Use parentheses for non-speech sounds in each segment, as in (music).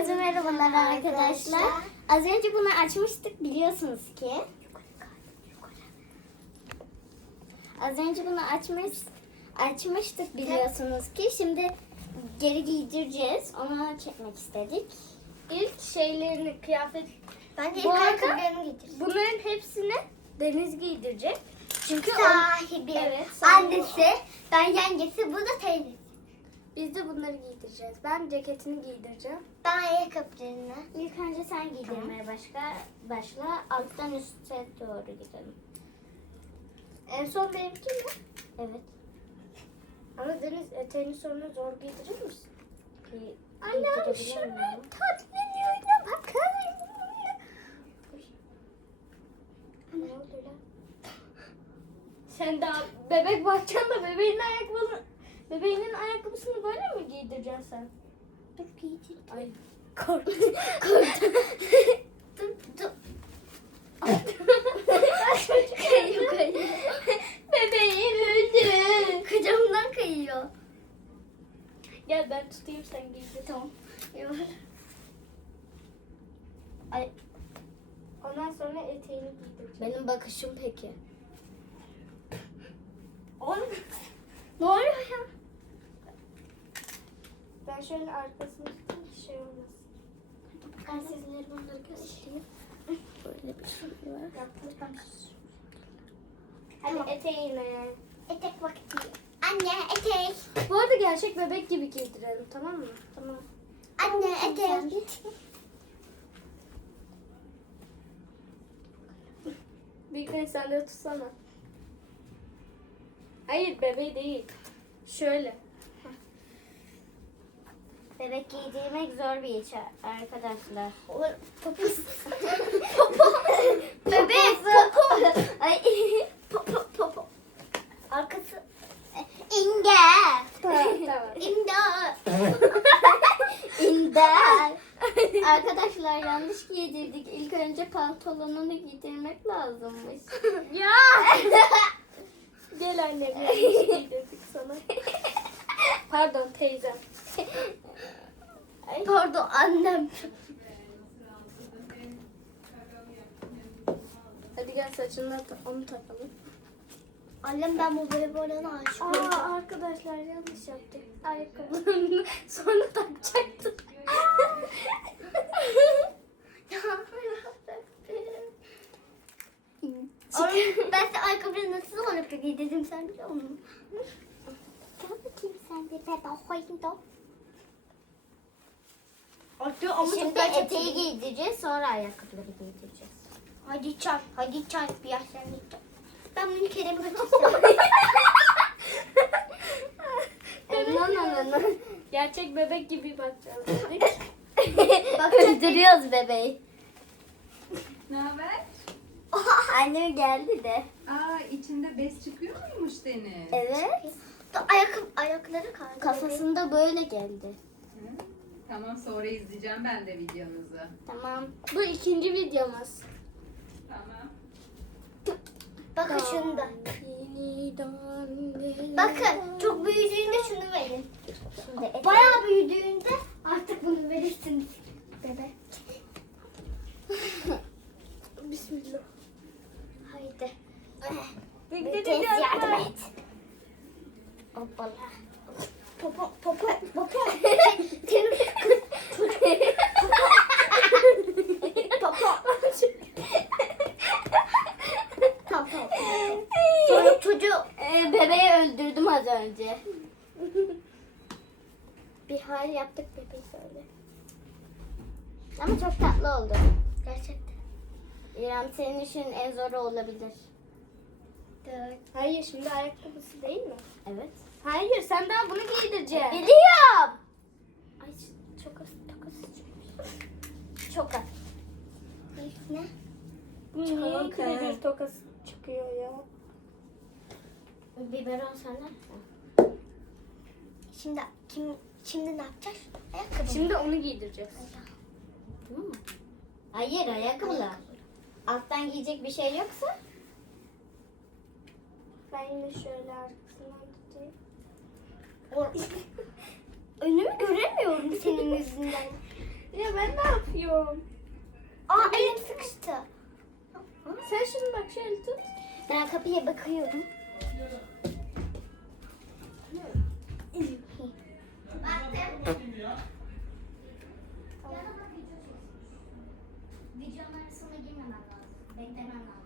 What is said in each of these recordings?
Herkese merhabalar arkadaşlar. Az önce bunu açmıştık biliyorsunuz ki. Az önce bunu açmış açmıştık biliyorsunuz ki. Şimdi geri giydireceğiz. Onu çekmek istedik. İlk şeylerini, kıyafet... Bence Bu arada ayakkabılarını. Bunların hepsini Deniz giydirecek. Çünkü o- Sahibi, Evet, sahibi annesi, ben yengesi, bu da teyzesi. Biz de bunları giydireceğiz. Ben ceketini giydireceğim. Ben ayakkabılarını. İlk önce sen giydirmeye başla. Başla. Alttan üste doğru gidelim. En son benimki mi? Evet. Ama Deniz eteğini sonra zor giydirir misin? Giy- Annem giydirebilir şuna miyim? tatlılığına bakar Ne oldu lan? Sen daha bebek da bebeğin ayakkabısını bebeğinin ayakkabısını böyle mi giydireceksin sen? Dur giydir. Ay korktum. Korktum. dur dur. kayıyor kayıyor. Bebeğim öldü. Kocamdan kayıyor. Gel ben tutayım sen giydir. Tamam. Yok. Ay. Ondan sonra eteğini giydireceğim. Benim bakışım peki. Oğlum Ne oluyor ya? Ben şöyle arkasını tutayım ki şey olmasın. Ben sizlere bunları göstereyim. Böyle bir şey var. Yaptım. Hadi eteğini. Etek vakti. Anne etek. Bu arada gerçek bebek gibi giydirelim tamam mı? Tamam. Anne etek. Büyük Deniz sen de tutsana. Hayır bebeği değil. Şöyle. Bebek giydirmek zor bir iş arkadaşlar. Popos. (laughs) Popo. Bebek popo. (laughs) Ay. Popo popo. Arkası. İnge. tamam. İmdat. (laughs) İmdat. Arkadaşlar yanlış giydirdik. İlk önce pantolonunu giydirmek lazımmış. ya. Gel annem yanlış giydirdik sana. Pardon teyzem. Pardon annem. Hadi gel saçını da onu takalım. Annem ben bu bebeğine aşık oldum. Aa arkadaşlar yanlış yaptık. Ayakkabılarını (laughs) sonra takacaktık. Oğlum, (laughs) ben size ayakkabıyı nasıl olarak giydirdim sen biliyor musun? Gel bakayım sen de koyun da. Atıyor ama Şimdi çok eteği giydireceğiz sonra ayakkabıları giydireceğiz. Hadi çay, hadi çay bir yaşlanmayacağım. Ben bunu Kerem'e. (laughs) Aman aman Gerçek bebek gibi bakacağız. (laughs) Bak öldürüyoruz bebeği. Ne haber? (laughs) Annem geldi de. Aa içinde bez çıkıyor muymuş Deniz? Evet. Ayakkabı, ayakları kaldı. Kafasında böyle geldi. Hı? Tamam sonra izleyeceğim ben de videonuzu. Tamam. Bu ikinci videomuz. Tamam. Bakın şunda. Bakın. Bakın çok büyüdüğünde şunu verin. Bayağı büyüdüğünde artık bunu verirsiniz. Bebe. (laughs) Bismillah. Haydi. Bekle, Tez bekle, yardım et. Hoppala. Popo, popo, popo. Popo. Popo. Sonra çocuğu e, bebeği öldürdüm az önce. Bir hal yaptık bebeği böyle. Ama çok tatlı oldu. Gerçekten. İrem senin için en zoru olabilir. Evet. Hayır şimdi ayakkabısı değil mi? Evet. Hayır sen daha bunu giydireceksin. Biliyorum. Ay çok az, çok az. Çok az. Ne? Niye bir tokası çıkıyor ya? Biberon sana. Şimdi kim şimdi ne yapacağız? Ayakkabı. Şimdi onu giydireceğiz. Tamam mı? Hayır ayakkabılar. Alttan giyecek bir şey yoksa? Ben yine şöyle tutayım. Önümü göremiyorum senin yüzünden. Ya ben ne yapıyorum? Aa elim sıkıştı. Sen şimdi bak şöyle tut. Ben kapıya bakıyorum. Videonun arasına girmemem lazım. Beklemem lazım.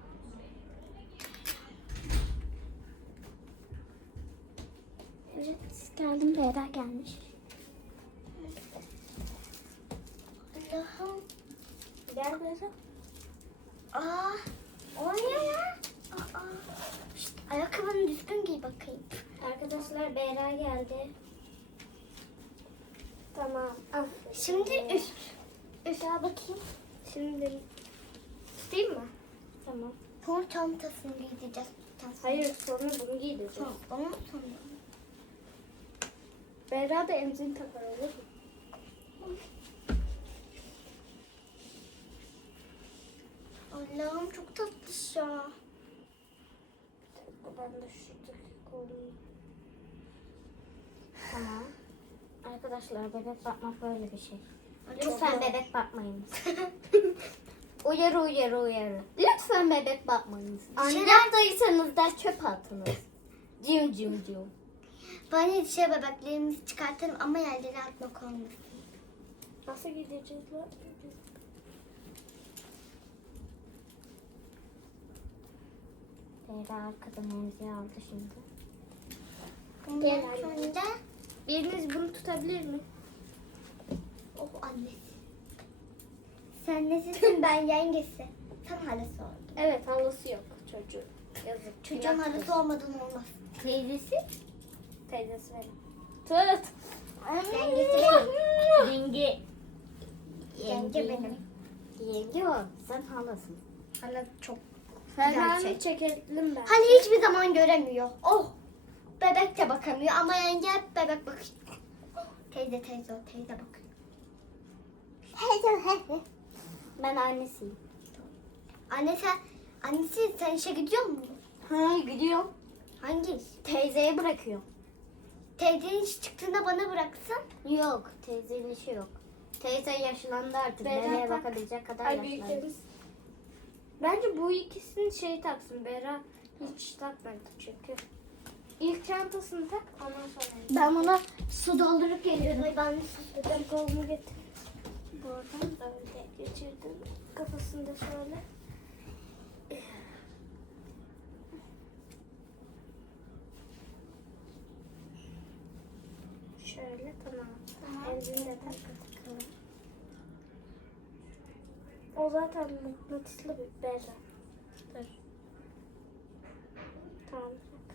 Evet, geldim. Beyler gelmiş. Allah'ım. Gel böyle. Aa, o ne ya? Aa, şşt, ayakkabını düzgün giy bakayım. Arkadaşlar Beyra geldi. Tamam. Aferin. Şimdi üst. Üst al bakayım. Şimdi tutayım mı? Tamam. Pon çantasını giydireceğiz. Hayır sonra bunu giydireceğiz. Tamam, onu sonra. Beyra da emzini takar olur mu? Allah'ım çok tatlış ya. Ben de şuradaki kolunu. Tamam. Arkadaşlar bebek bakmak böyle bir şey. Lütfen bebek bakmayınız. (laughs) uyarı uyarı uyarı. Lütfen bebek bakmayınız. Anne- Yaptıysanız da çöp atınız. Cim cim cim. Bana şey bebeklerimizi çıkartalım ama yerlere atmak olmasın. Nasıl gideceğiz lan? Beyra arkadan emziği aldı şimdi. Sonra Biriniz bunu tutabilir mi? oh annesi. Sen nesisin ben yengesi. Sen halası oldun. Evet halası yok çocuğun. Yazık. Çocuğun halası olmadan olmaz. Teyzesi? Teyzesi benim. Tut. Yengesi benim. Yenge. Yenge benim. Yenge o. Sen halasın. Hala çok. Ferhan'ı Gerçek. çekelim ben. Hani hiçbir zaman göremiyor. Oh. Bebek de bakamıyor ama yenge hep bebek bakıyor. Teyze teyze o teyze bakıyor. Teyze Ben annesiyim. Anne sen, annesi sen işe gidiyor musun? Ha gidiyorum. Hangi? Teyzeye bırakıyorum. Teyzenin iş çıktığında bana bıraksın. Yok teyzenin işi yok. Teyze yaşlandı artık. Beren Nereye tak. bakabilecek kadar Ay yaşlandı. büyüklerimiz. Bence bu ikisini şey taksın. Bera hiç takmadı çünkü. İlk çantasını tak ondan sonra. Ben ona su doldurup geliyorum. Ay ben Ben kolumu getir. Buradan böyle geçirdim. Kafasını da şöyle. Şöyle tamam. Tamam. Elini de tak takalım. O zaten mıknatıslı bir beze. Dur. Tamam. tak.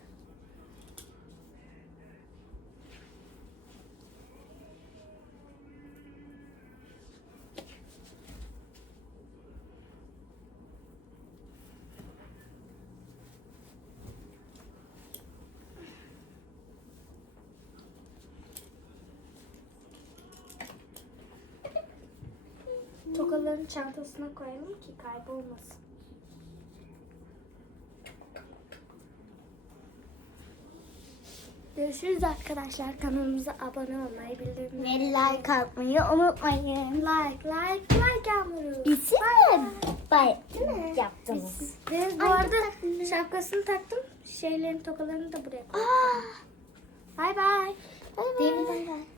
Tokaların çantasına koyalım ki kaybolmasın. Görüşürüz arkadaşlar. Kanalımıza abone olmayı, bildirimleri Ve like atmayı unutmayın. like, like, like yağmuru. İsim Bay değil mi? yaptınız. Ve bu Ay, arada tatlı. şapkasını taktım. Şeylerin tokalarını da buraya koydum. Aa, Bay bay. bay bay.